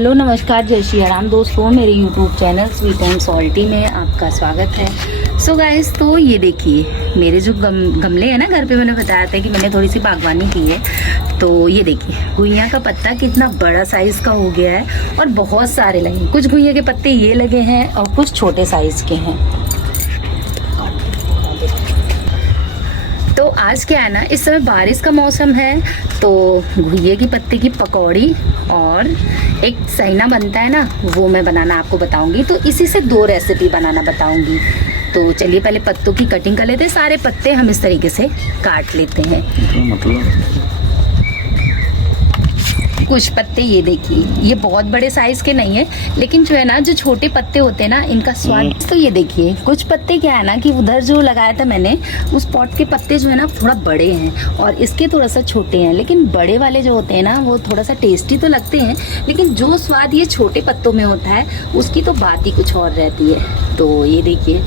Hello नमस्कार जय श्री राम दोस्तों, मेरे YouTube channel sweet and salty में आपका स्वागत है। सो गाइस, तो ये देखिए मेरे जो गमले हैं ना घर पे, मैंने बताया था कि मैंने थोड़ी सी बागवानी की है। तो ये देखिए गुइया का पत्ता कितना बड़ा साइज़ का हो गया है और बहुत सारे लगे। कुछ गुइया के पत्ते ये लगे हैं और कुछ छोटे साइज़ के हैं। तो आज क्या है ना, इस समय बारिश का मौसम है, तो घुइये की पत्ते की पकौड़ी और एक सैना बनता है ना, वो मैं बनाना आपको बताऊंगी। तो इसी से 2 रेसिपी बनाना बताऊंगी। तो चलिए पहले पत्तों की कटिंग कर लेते हैं। सारे पत्ते हम इस तरीके से काट लेते हैं। कुछ पत्ते ये देखिए, ये बहुत बड़े साइज के नहीं है, लेकिन जो है ना, जो छोटे पत्ते होते हैं ना, इनका स्वाद। तो ये देखिए कुछ पत्ते क्या है ना कि उधर जो लगाया था मैंने, उस पॉट के पत्ते जो है ना थोड़ा बड़े हैं और इसके थोड़ा सा छोटे हैं। लेकिन बड़े वाले जो होते हैं ना, वो थोड़ा सा टेस्टी तो लगते हैं, लेकिन जो स्वाद ये छोटे पत्तों में होता है उसकी तो बात ही कुछ और रहती है। तो ये देखिए,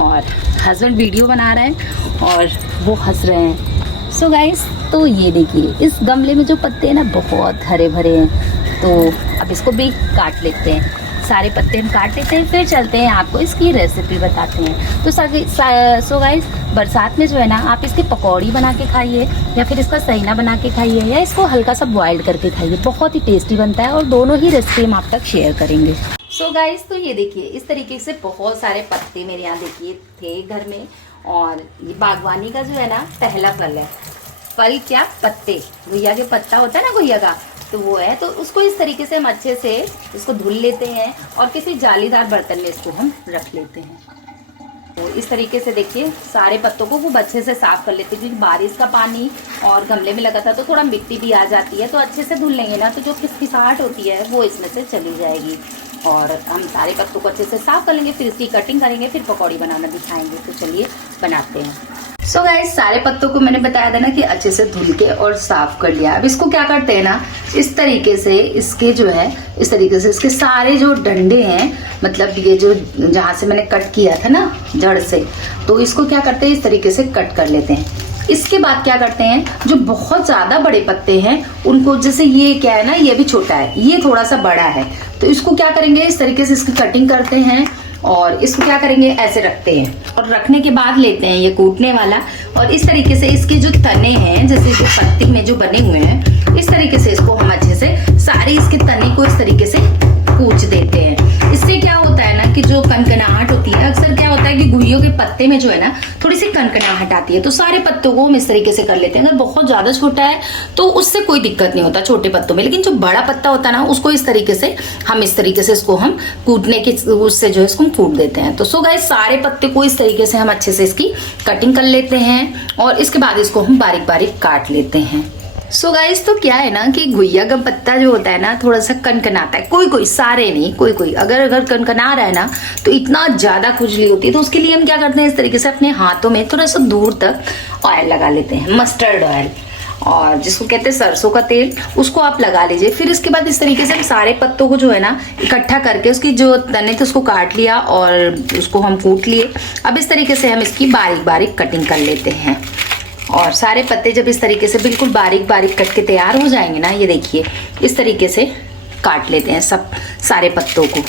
और हस्बैंड वीडियो बना रहे हैं और वो हंस रहे हैं। सो गाइस, तो ये देखिए इस गमले में जो पत्ते हैं ना, बहुत हरे भरे हैं। तो अब इसको भी काट लेते हैं। सारे पत्ते हम काट लेते हैं, फिर चलते हैं आपको इसकी रेसिपी बताते हैं। तो सो गाइस, बरसात में जो है ना, आप इसकी पकौड़ी बना के खाइए या फिर इसका सैना बना के खाइए या इसको हल्का सा बॉइल्ड करके खाइए। बहुत ही टेस्टी बनता है और दोनों ही रेसिपी हम आप तक शेयर करेंगे। सो गाइस, तो ये देखिए इस तरीके से बहुत सारे पत्ते मेरे यहाँ देखिए थे घर में। और ये बागवानी का जो है ना पहला फल है। फल क्या, पत्ते। गुइया के पत्ता होता है ना गुइया का, तो वो है। तो उसको इस तरीके से हम अच्छे से इसको धुल लेते हैं और किसी जालीदार बर्तन में इसको हम रख लेते हैं। तो इस तरीके से देखिए सारे पत्तों को खूब अच्छे से साफ कर लेते हैं, क्योंकि बारिश का पानी और गमले में लगा था तो थोड़ा मिट्टी भी आ जाती है। तो अच्छे से धुल लेंगे ना, तो जो खिसखिसाहट होती है वो इसमें से चली जाएगी। और हम सारे पत्तों को अच्छे से साफ कर लेंगे, फिर इसकी कटिंग करेंगे, फिर पकौड़ी बनाना दिखाएंगे। तो चलिए बनाते हैं। सो गाइस, सारे पत्तों को मैंने बताया था ना कि अच्छे से धुल के और साफ कर लिया। अब इसको क्या करते हैं ना, इस तरीके से इसके जो है, इस तरीके से इसके सारे जो डंडे हैं, मतलब ये जो जहाँ से मैंने कट किया था ना जड़ से, तो इसको क्या करते हैं इस तरीके से कट कर लेते हैं। इसके बाद क्या करते हैं, जो बहुत ज्यादा बड़े पत्ते हैं उनको, जैसे ये क्या है ना, ये भी छोटा है, ये थोड़ा सा बड़ा है, तो इसको क्या करेंगे इस तरीके से इसकी कटिंग करते हैं और इसको क्या करेंगे ऐसे रखते हैं। और रखने के बाद लेते हैं ये कूटने वाला और इस तरीके से इसके जो तने हैं, जैसे जो पत्ती में जो बने हुए हैं, इस तरीके से इसको हम अच्छे से सारे इसके तने को इस तरीके से कूच देते हैं। इससे क्या होता है ना कि जो कनकनाहट होती है, अक्सर क्या होता है कि गुइयों के पत्ते में जो है ना थोड़ी सी कनकनाहट आती है। तो सारे पत्तों को हम इस तरीके से कर लेते हैं। अगर बहुत ज्यादा छोटा है तो उससे कोई दिक्कत नहीं होता छोटे पत्तों में, लेकिन जो बड़ा पत्ता होता है ना, उसको इस तरीके से हम इसको हम कूटने के उससे जो है इसको कूट देते हैं। तो सो गाइस, सारे पत्ते को इस तरीके से हम अच्छे से इसकी कटिंग कर लेते हैं और इसके बाद इसको हम बारीक बारीक काट लेते हैं। सो गाइस, तो क्या है ना कि गुइया का पत्ता जो होता है ना थोड़ा सा कनकनाता है। कोई सारे नहीं, कोई अगर कनकना रहा है ना तो इतना ज्यादा खुजली होती है। तो उसके लिए हम क्या करते हैं, इस तरीके से अपने हाथों में थोड़ा सा दूर तक ऑयल लगा लेते हैं, मस्टर्ड ऑयल, और जिसको कहते हैं सरसों का तेल, उसको आप लगा लीजिए। फिर इसके बाद इस तरीके से हम सारे पत्तों को जो है ना इकट्ठा करके उसकी जो तने थे उसको काट लिया और उसको हम कूट लिए। अब इस तरीके से हम इसकी बारीक बारीक कटिंग कर लेते हैं। और सारे पत्ते जब इस तरीके से बिल्कुल बारीक बारीक कट के तैयार हो जाएंगे ना, ये देखिए इस तरीके से काट लेते हैं सब सारे पत्तों को।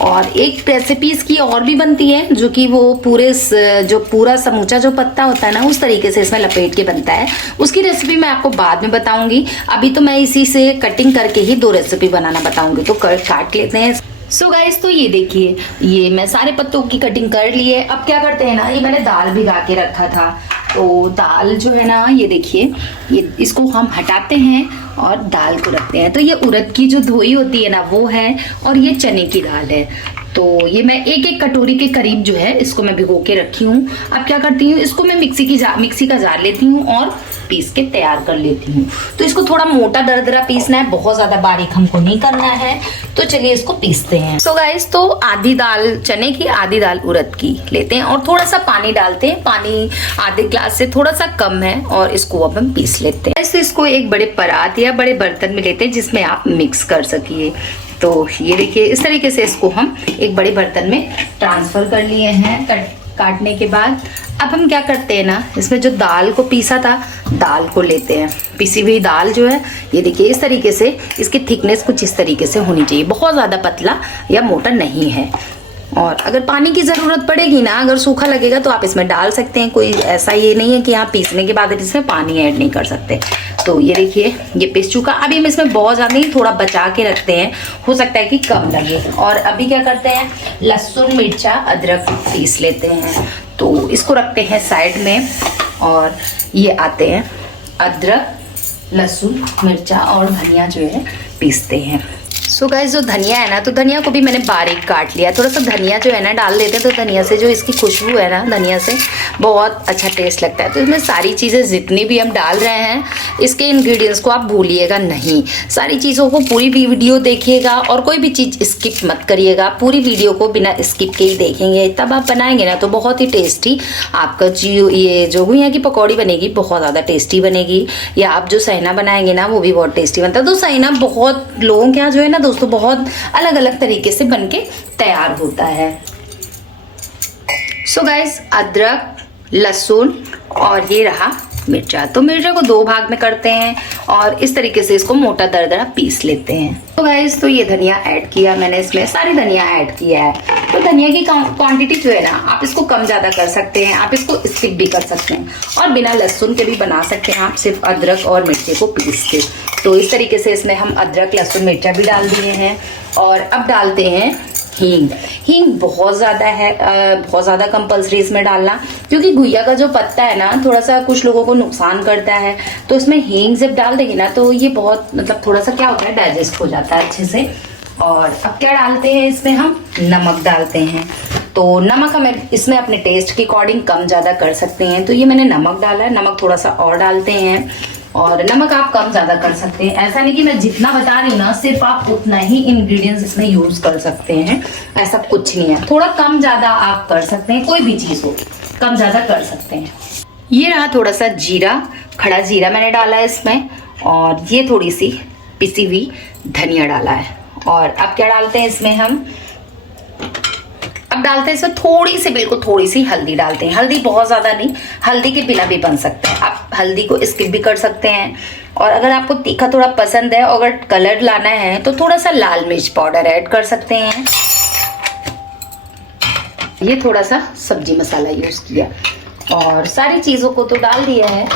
और एक रेसिपी इसकी और भी बनती है, जो कि वो पूरा समूचा जो पत्ता होता है ना, उस तरीके से इसमें लपेट के बनता है। उसकी रेसिपी मैं आपको बाद में बताऊंगी। अभी तो मैं इसी से कटिंग करके ही 2 रेसिपी बनाना बताऊंगी। तो काट लेते हैं। सो गाइस, तो ये देखिए ये मैं सारे पत्तों की कटिंग कर ली है। अब क्या करते हैं ना, ये मैंने दाल भिगा के रखा था, तो दाल जो है ना, ये देखिए ये इसको हम हटाते हैं और दाल को रखते हैं। तो ये उड़द की जो धोई होती है ना वो है, और ये चने की दाल है। तो ये मैं एक कटोरी के करीब जो है इसको मैं भिगो के रखी हूँ। अब क्या करती हूँ, इसको मैं मिक्सी का जार लेती हूँ और पीस के तैयार कर लेती हूँ। तो इसको थोड़ा मोटा दरदरा पीसना है, बहुत ज्यादा बारीक हमको नहीं करना है। तो चलिए इसको पीसते हैं। सो गाइस, तो आधी दाल चने की, आधी दाल उड़द की लेते हैं और थोड़ा सा पानी डालते हैं। पानी आधे ग्लास से थोड़ा सा कम है और इसको अब हम पीस लेते हैं। ऐसे इसको एक बड़े परात या बड़े बर्तन में लेते हैं जिसमें आप मिक्स कर सकिए। तो ये देखिए इस तरीके से इसको हम एक बड़े बर्तन में ट्रांसफर कर लिए हैं, काटने के बाद अब हम क्या करते हैं ना, इसमें जो दाल को पीसा था, दाल को लेते हैं। पिसी हुई दाल जो है, ये देखिए इस तरीके से, इसकी थिकनेस कुछ इस तरीके से होनी चाहिए, बहुत ज़्यादा पतला या मोटा नहीं है। और अगर पानी की ज़रूरत पड़ेगी ना, अगर सूखा लगेगा तो आप इसमें डाल सकते हैं, कोई ऐसा ये नहीं है कि आप पीसने के बाद इसमें पानी ऐड नहीं कर सकते। तो ये देखिए ये पिस चुका। अभी हम इसमें बहुत ज़्यादा नहीं, थोड़ा बचा के रखते हैं, हो सकता है कि कम लगे। और अभी क्या करते हैं, लहसुन मिर्चा अदरक पीस लेते हैं, तो इसको रखते हैं साइड में। और ये आते हैं अदरक, लहसुन मिर्चा और धनिया जो है पीसते हैं। सो गाइस, जो धनिया है ना, तो धनिया को भी मैंने बारीक काट लिया। थोड़ा सा धनिया जो है ना डाल देते हैं, तो धनिया से जो इसकी खुशबू है ना, धनिया से बहुत अच्छा टेस्ट लगता है। तो इसमें सारी चीज़ें जितनी भी हम डाल रहे हैं, इसके इंग्रेडिएंट्स को आप भूलिएगा नहीं। सारी चीज़ों को पूरी वीडियो देखिएगा और कोई भी चीज़ स्किप मत करिएगा। पूरी वीडियो को बिना स्किप के ही देखेंगे, तब आप बनाएंगे ना तो बहुत ही टेस्टी आपका ये जो गुइया की पकौड़ी बनेगी, बहुत ज़्यादा टेस्टी बनेगी। या आप जो सैना बनाएंगे ना, वो भी बहुत टेस्टी बनता है। तो सैना बहुत लोगों के यहाँ जो है ना दोस्तों, बहुत अलग अलग तरीके से बनके तैयार होता है। सो गाइस, अदरक, लहसुन और ये रहा मिर्चा। तो मिर्चा को 2 भाग में करते हैं और इस तरीके से इसको मोटा दरदरा पीस लेते हैं। तो गाइस, तो ये धनिया ऐड किया मैंने, इसमें सारी धनिया ऐड किया है। तो धनिया की क्वांटिटी जो है ना, आप इसको कम ज्यादा कर सकते हैं, आप इसको स्किप भी कर सकते हैं और बिना लहसुन के भी बना सकते हैं आप, सिर्फ अदरक और मिर्ची को पीस के। तो इस तरीके से इसमें हम अदरक, लहसुन, मिर्चा भी डाल दिए हैं। और अब डालते हैं हींग। हींग बहुत ज़्यादा है, बहुत ज़्यादा कंपल्सरी इसमें डालना, क्योंकि घुइया का जो पत्ता है ना, थोड़ा सा कुछ लोगों को नुकसान करता है। तो इसमें हींग जब डाल देंगे ना, तो ये बहुत मतलब थोड़ा सा क्या होता है, डाइजेस्ट हो जाता है अच्छे से। और अब क्या डालते हैं इसमें, हम नमक डालते हैं। तो नमक हमें इसमें अपने टेस्ट के अकॉर्डिंग कम ज़्यादा कर सकते हैं। तो ये मैंने नमक डाला है, नमक थोड़ा सा और डालते हैं। और नमक आप कम ज्यादा कर सकते हैं, ऐसा नहीं कि मैं जितना बता रही हूँ ना, सिर्फ आप उतना ही इंग्रेडिएंट्स इसमें यूज कर सकते हैं, ऐसा कुछ नहीं है। थोड़ा कम ज्यादा आप कर सकते हैं, कोई भी चीज हो कम ज्यादा कर सकते हैं। ये रहा थोड़ा सा जीरा, खड़ा जीरा मैंने डाला है इसमें, और ये थोड़ी सी पिसी हुई धनिया डाला है। और अब क्या डालते हैं इसमें हम, अब डालते हैं इसमें थोड़ी सी, बिल्कुल थोड़ी सी हल्दी डालते हैं। हल्दी बहुत ज्यादा नहीं, हल्दी के बिना भी बन सकता है, आप हल्दी को स्किप भी कर सकते हैं। और अगर आपको तीखा थोड़ा पसंद है, अगर कलर लाना है, तो थोड़ा सा लाल मिर्च पाउडर ऐड कर सकते हैं। ये थोड़ा सा सब्जी मसाला यूज किया और सारी चीजों को तो डाल दिया है।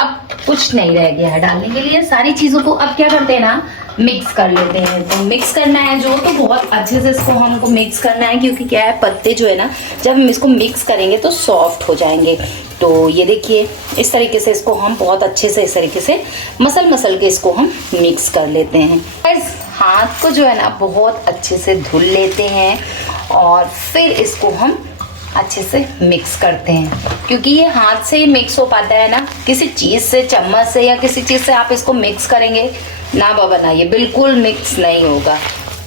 अब कुछ नहीं रह गया है डालने के लिए, सारी चीजों को अब क्या करते हैं ना, मिक्स कर लेते हैं। तो मिक्स करना है जो, तो बहुत अच्छे से इसको हमको मिक्स करना है, क्योंकि क्या है, पत्ते जो है ना, जब हम इसको मिक्स करेंगे तो सॉफ्ट हो जाएंगे। तो ये देखिए इस तरीके से इसको हम बहुत अच्छे से इस तरीके से मसल के इसको हम मिक्स कर लेते हैं। इस हाथ को जो है ना बहुत अच्छे से धुल लेते हैं और फिर इसको हम अच्छे से मिक्स करते हैं, क्योंकि ये हाथ से ही मिक्स हो पाता है ना, किसी चीज से, चम्मच से या किसी चीज से आप इसको मिक्स करेंगे ना बाबा ना, ये बिल्कुल मिक्स नहीं होगा।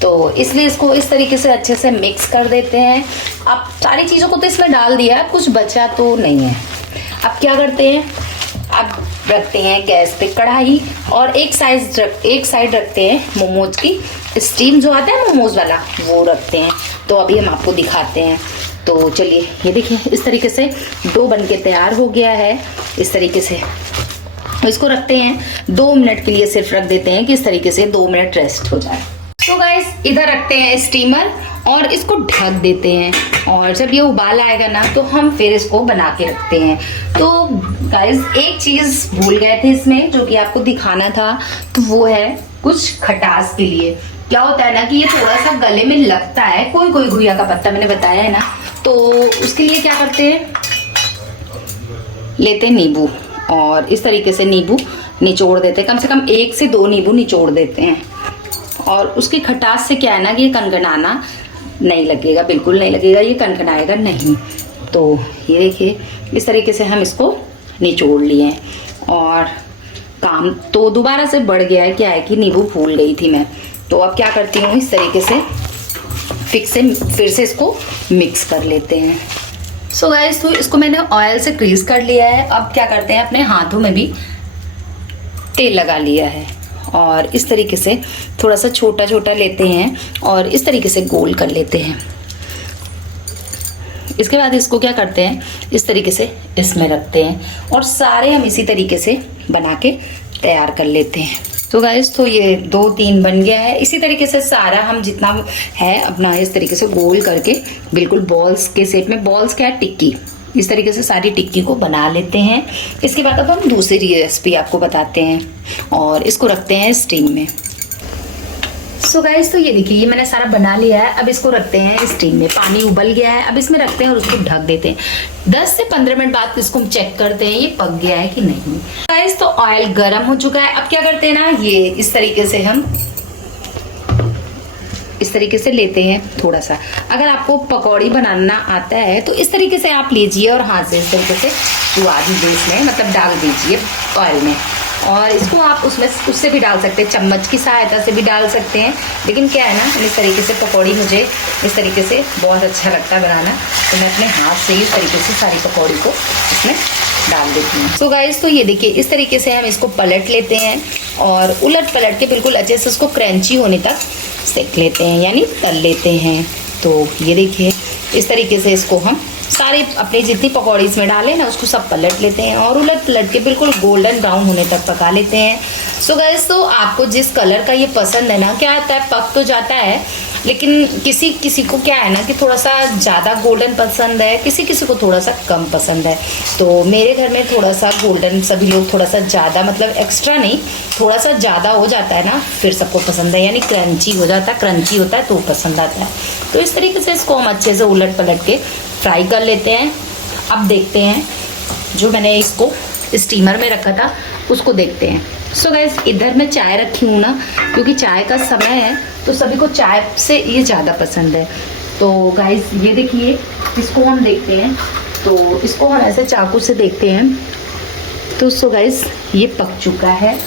तो इसलिए इसको इस तरीके से अच्छे से मिक्स कर देते हैं। अब सारी चीजों को तो इसमें डाल दिया, कुछ बचा तो नहीं है। अब क्या करते हैं, अब रखते हैं गैस पे कढ़ाई और एक साइड रखते हैं मोमोज की स्टीम जो आता है मोमोज वाला, वो रखते हैं। तो अभी हम आपको दिखाते हैं। तो चलिए ये देखिए इस तरीके से डो बनके तैयार हो गया है। इस तरीके से इसको रखते हैं 2 मिनट के लिए, सिर्फ रख देते हैं कि इस तरीके से 2 मिनट रेस्ट हो जाए। तो गाइस इधर रखते हैं स्टीमर और इसको ढक देते हैं, और जब ये उबाल आएगा ना तो हम फिर इसको बना के रखते हैं। तो गाइस एक चीज भूल गए थे इसमें, जो कि आपको दिखाना था, तो वो है कुछ खटास के लिए। क्या होता है ना कि ये थोड़ा सा गले में लगता है, कोई कोई घुइया का पत्ता मैंने बताया है ना, तो उसके लिए क्या करते हैं, लेते हैं नींबू और इस तरीके से नींबू निचोड़ देते हैं, कम से कम 1 से 2 नींबू निचोड़ देते हैं। और उसकी खटास से क्या है ना कि ये कनकनाना नहीं लगेगा, बिल्कुल नहीं लगेगा, ये कनकनाएगा नहीं। तो ये देखिए इस तरीके से हम इसको निचोड़ लिए हैं। और काम तो दोबारा से बढ़ गया है, क्या है कि नींबू भूल गई थी मैं। तो अब क्या करती हूँ, इस तरीके से फिर से इसको मिक्स कर लेते हैं। सो गाइस, तो इसको मैंने ऑयल से ग्रीस कर लिया है। अब क्या करते हैं, अपने हाथों में भी तेल लगा लिया है और इस तरीके से थोड़ा सा छोटा छोटा लेते हैं और इस तरीके से गोल कर लेते हैं। इसके बाद इसको क्या करते हैं, इस तरीके से इसमें रखते हैं और सारे हम इसी तरीके से बना के तैयार कर लेते हैं। तो गाइस तो ये 2-3 बन गया है। इसी तरीके से सारा हम जितना है अपना इस तरीके से गोल करके बिल्कुल बॉल्स के शेप में, बॉल्स क्या है, टिक्की, इस तरीके से सारी टिक्की को बना लेते हैं। इसके बाद अब हम दूसरी रेसिपी आपको बताते हैं और इसको रखते हैं स्टीम में। सो गाइस तो ये देखिए ये मैंने सारा बना लिया है। अब इसको रखते हैं स्टीम में, पानी उबल गया है, अब इसमें रखते हैं और उसको ढक देते हैं। 10 से 15 मिनट बाद इसको हम चेक करते हैं ये पक गया है कि नहीं। गाइस तो ऑयल गर्म हो चुका है। अब क्या करते हैं ना, ये इस तरीके से हम इस तरीके से लेते हैं थोड़ा सा। अगर आपको पकौड़ी बनाना आता है तो इस तरीके से आप लीजिए और हाथ से इस तरीके से डुबा दीजिए, इसमें मतलब डाल दीजिए ऑयल में। और इसको आप उसमें उससे भी डाल सकते हैं, चम्मच की सहायता से भी डाल सकते हैं। लेकिन क्या है ना, इस तरीके से पकौड़ी मुझे इस तरीके से बहुत अच्छा लगता है बनाना, तो मैं अपने हाथ से ही इस तरीके से सारी पकौड़ी को इसमें डाल देती हूँ। सो गाइस तो ये देखिए इस तरीके से हम इसको पलट लेते हैं और उलट पलट के बिल्कुल अच्छे से उसको क्रंची होने तक सेक लेते हैं, यानी तल लेते हैं। तो ये देखिए इस तरीके से इसको हम सारे अपने जितनी पकौड़ी इसमें डालें ना उसको सब पलट लेते हैं और उलट पलट के बिल्कुल गोल्डन ब्राउन होने तक पका लेते हैं। सो गाइस तो आपको जिस कलर का ये पसंद है ना, क्या आता है पक तो जाता है, लेकिन किसी किसी को क्या है ना कि थोड़ा सा ज़्यादा गोल्डन पसंद है, किसी किसी को थोड़ा सा कम पसंद है। तो मेरे घर में थोड़ा सा गोल्डन, सभी लोग थोड़ा सा ज़्यादा, मतलब एक्स्ट्रा नहीं, थोड़ा सा ज़्यादा हो जाता है ना फिर सबको पसंद है, यानी क्रंची हो जाता है, क्रंची होता है तो पसंद आता है। तो इस तरीके से इसको हम अच्छे से उलट पलट के फ्राई कर लेते हैं। अब देखते हैं जो मैंने इसको स्टीमर में रखा था उसको देखते हैं। सो गाइस इधर मैं चाय रखी हूँ ना, क्योंकि चाय का समय है तो सभी को चाय से ये ज़्यादा पसंद है। तो गाइस ये देखिए इसको हम देखते हैं, तो इसको हम ऐसे चाकू से देखते हैं। तो सो गाइस ये पक चुका है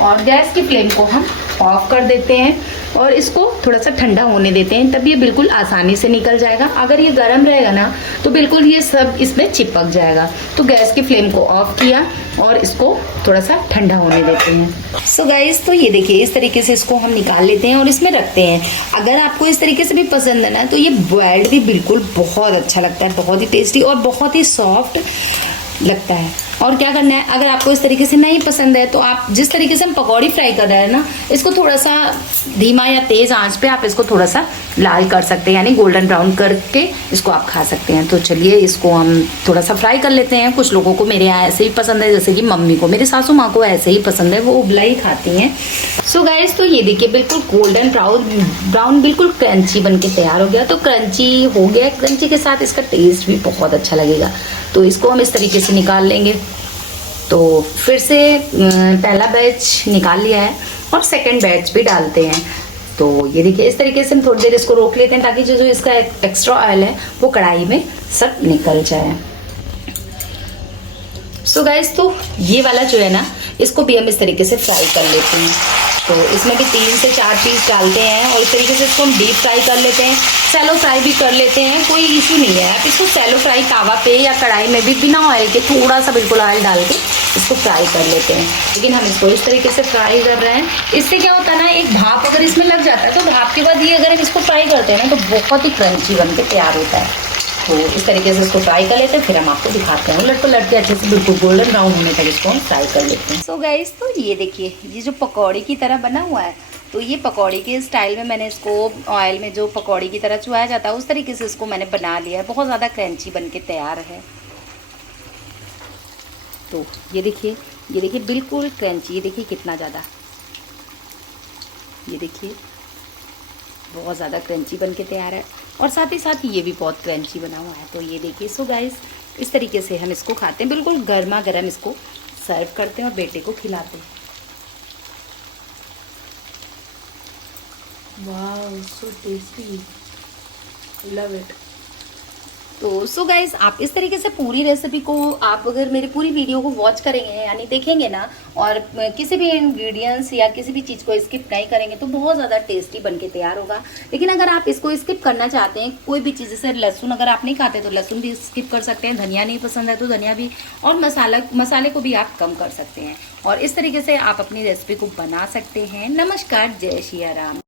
और गैस की फ्लेम को हम ऑफ कर देते हैं और इसको थोड़ा सा ठंडा होने देते हैं, तब ये बिल्कुल आसानी से निकल जाएगा। अगर ये गर्म रहेगा ना तो बिल्कुल ये सब इसमें चिपक जाएगा। तो गैस की फ्लेम को ऑफ किया और इसको थोड़ा सा ठंडा होने देते हैं। सो गाइस तो ये देखिए इस तरीके से इसको हम निकाल लेते हैं और इसमें रखते हैं। अगर आपको इस तरीके से भी पसंद है ना तो ये बॉइल्ड भी बिल्कुल बहुत अच्छा लगता है, बहुत ही टेस्टी और बहुत ही सॉफ्ट लगता है। और क्या करना है, अगर आपको इस तरीके से नहीं पसंद है तो आप जिस तरीके से हम पकौड़ी फ्राई कर रहे हैं ना, इसको थोड़ा सा धीमा या तेज आंच पे आप इसको थोड़ा सा लाल कर सकते हैं, यानी गोल्डन ब्राउन करके इसको आप खा सकते हैं। तो चलिए इसको हम थोड़ा सा फ्राई कर लेते हैं। कुछ लोगों को मेरे यहाँ ऐसे ही पसंद है, जैसे कि मम्मी को, मेरी सासू माँ को ऐसे ही पसंद है, वो उबला ही खाती हैं। सो गाइस तो ये देखिए बिल्कुल गोल्डन ब्राउन बिल्कुल क्रंची बन के तैयार हो गया। तो क्रंची हो गया, क्रंची के साथ इसका टेस्ट भी बहुत अच्छा लगेगा। तो इसको हम इस तरीके से निकाल लेंगे। तो फिर से पहला बैच निकाल लिया है और सेकंड बैच भी डालते हैं। तो ये देखिए इस तरीके से हम थोड़ी देर इसको रोक लेते हैं ताकि जो इसका एक्स्ट्रा ऑयल है वो कढ़ाई में सब निकल जाए। सो गाइस तो ये वाला जो है ना इसको भी हम इस तरीके से फ्राई कर लेते हैं। तो इसमें भी 3 से 4 पीस डालते हैं और इस तरीके से इसको हम डीप फ्राई कर लेते हैं, सैलो फ्राई भी कर लेते हैं, कोई इशू नहीं है। आप इसको सैलो फ्राई तावा पे या कढ़ाई में भी बिना ऑयल के थोड़ा सा बिल्कुल ऑयल डाल के इसको फ्राई कर लेते हैं। लेकिन हम इसको इस तरीके से फ्राई कर रहे हैं, इससे क्या होता है ना, एक भाप अगर इसमें लग जाता है तो भाप के बाद ये अगर हम इसको फ्राई करते हैं ना तो बहुत ही क्रंची बन के तैयार होता है। तो इस तरीके से इसको फ्राई कर लेते हैं, फिर हम आपको दिखाते हैं। उलट को लट के अच्छे से बिल्कुल गोल्डन ब्राउन होने तक इसको हम फ्राई कर लेते हैं। सो गाइस तो ये देखिए ये जो पकौड़ी की तरह बना हुआ है, तो ये पकौड़ी के स्टाइल में मैंने इसको ऑयल में जो पकौड़ी की तरह चुआया जाता है उस तरीके से इसको मैंने बना लिया है। बहुत ज़्यादा क्रंची बन के तैयार है। तो ये देखिए बिल्कुल क्रंची, ये देखिए कितना ज़्यादा, ये देखिए बहुत ज़्यादा क्रंची बन के तैयार है और साथ ही साथ ये भी बहुत क्रंची बना हुआ है। तो ये देखिए सो गाइस इस तरीके से हम इसको खाते हैं, बिल्कुल गर्मा गर्म इसको सर्व करते हैं और बेटे को खिलाते हैं। Wow so tasty, love it. तो सो गाइस आप इस तरीके से पूरी रेसिपी को आप अगर मेरी पूरी वीडियो को वॉच करेंगे यानी देखेंगे ना और किसी भी इंग्रेडिएंट्स या किसी भी चीज़ को स्किप नहीं करेंगे तो बहुत ज़्यादा टेस्टी बन के तैयार होगा। लेकिन अगर आप इसको स्किप करना चाहते हैं, कोई भी चीज़, जैसे लहसुन अगर आप नहीं खाते तो लहसुन भी स्किप कर सकते हैं, धनिया नहीं पसंद है तो धनिया भी, और मसाले को भी आप कम कर सकते हैं और इस तरीके से आप अपनी रेसिपी को बना सकते हैं। नमस्कार, जय सिया राम।